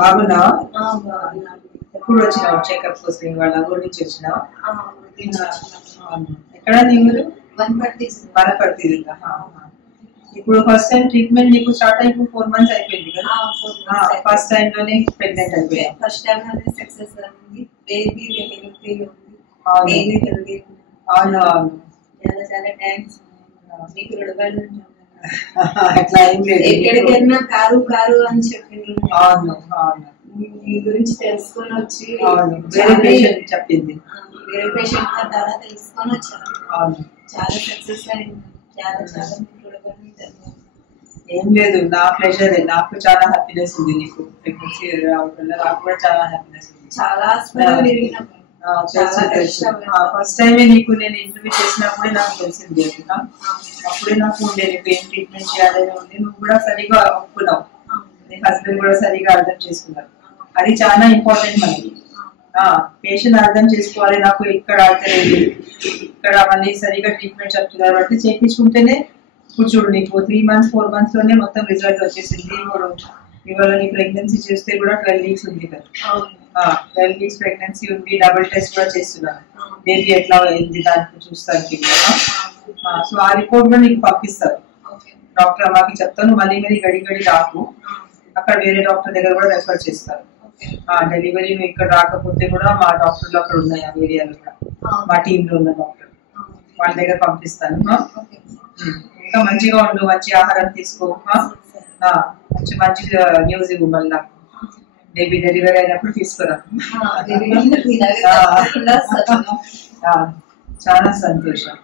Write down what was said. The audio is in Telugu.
బాగున్నావా? ఎప్పుడు వచ్చినావు చెకప్ కోసం? వాళ్ళ ఊరి నుంచి వచ్చినావా? ఎక్కడ నీ ఊరు? వనపర్తి. ఇప్పుడు ఫస్ట్ టైం ట్రీట్మెంట్ నీకు స్టార్ట్ అయి 4 months అయిపోయింది కదా? ఫస్ట్ టైం లోనే ప్రెగ్నెంట్ అయిపోయా? ఫస్ట్ టైం లోనే సక్సెస్ అయింది. బేబీ హెల్తీ ఉంది. అవును అవును. చాలా చాలా థ్యాంక్స్. మీకు రుణపడి ఉంటాను. అట్లా ఏం లేదు. ఎక్కడికైనా కారు కారు అని చెప్పింది. అవును అవును. మీ గురించి తెలుసుకొని వచ్చి వేరే పేషెంట్ చెప్పింది. వేరే పేషెంట్ ద్వారా తెలుసుకొని వచ్చాను. అవును. చాలా సక్సెస్ అయింది. చాలా చాలా మీకు రుణపడి ఉంటాను. ఏం లేదు, నా ప్లెజర్. నాకు చాలా హ్యాపీనెస్ ఉంది నీకు ప్రెగ్నెన్సీ రావడం. నాకు కూడా చాలా హ్యాపీనెస్ ఉంది. చాలా ఫస్ట్ టైమే నీకు నేను ఇంటర్వ్యూ చేసినప్పుడే నాకు తెలిసింది. అప్పుడే నాకు ఉండే నీకు ఏం ట్రీట్మెంట్ చేయాలని ఉంది. నువ్వు కూడా సరిగా ఒప్పుకున్నావు, నీ హస్బెండ్ కూడా సరిగా అర్థం చేసుకున్నారు. అది చాలా ఇంపార్టెంట్ మనకి. పేషెంట్ అర్థం చేసుకోవాలి, నాకు ఇక్కడ అవుతలేదు, ఇక్కడ మళ్ళీ సరిగా ట్రీట్మెంట్ చెప్తున్నారు అంటే చేయించుకుంటేనే. ఇప్పుడు చూడు నీకు 3 months 4 months లోనే మొత్తం రిజల్ట్ వచ్చేసింది. ఇప్పుడు ఇవాళ నీ ప్రెగ్నెన్సీ చూస్తే కూడా 12 weeks ఉంది కదా. 12 weeks ప్రెగ్నెన్సీ ఉంది. డబుల్ టెస్ట్ కూడా చేస్తున్నాను, బేబీ ఎట్లా అయింది దానికి చూస్తానికి. సో ఆ రిపోర్ట్ కూడా నీకు పంపిస్తారు. డాక్టర్ అమ్మకి చెప్తాను, మళ్ళీ మళ్ళీ గడి గడి రాకు, అక్కడ వేరే డాక్టర్ దగ్గర కూడా రెఫర్ చేస్తారు. డెలివరీ నువ్వు ఇక్కడ రాకపోతే కూడా మా డాక్టర్లు అక్కడ ఉన్నాయి, ఆ ఏరియాలో కూడా మా టీంలో ఉన్న డాక్టర్, వాళ్ళ దగ్గర పంపిస్తాను. ఇంకా మంచిగా ఉండు, మంచి ఆహారం తీసుకో, మంచి మంచి న్యూస్ ఇవ్వు మళ్ళీ నాకు. బేబీ డెలివరీ అయినప్పుడు తీసుకురా. చాలా సంతోషం.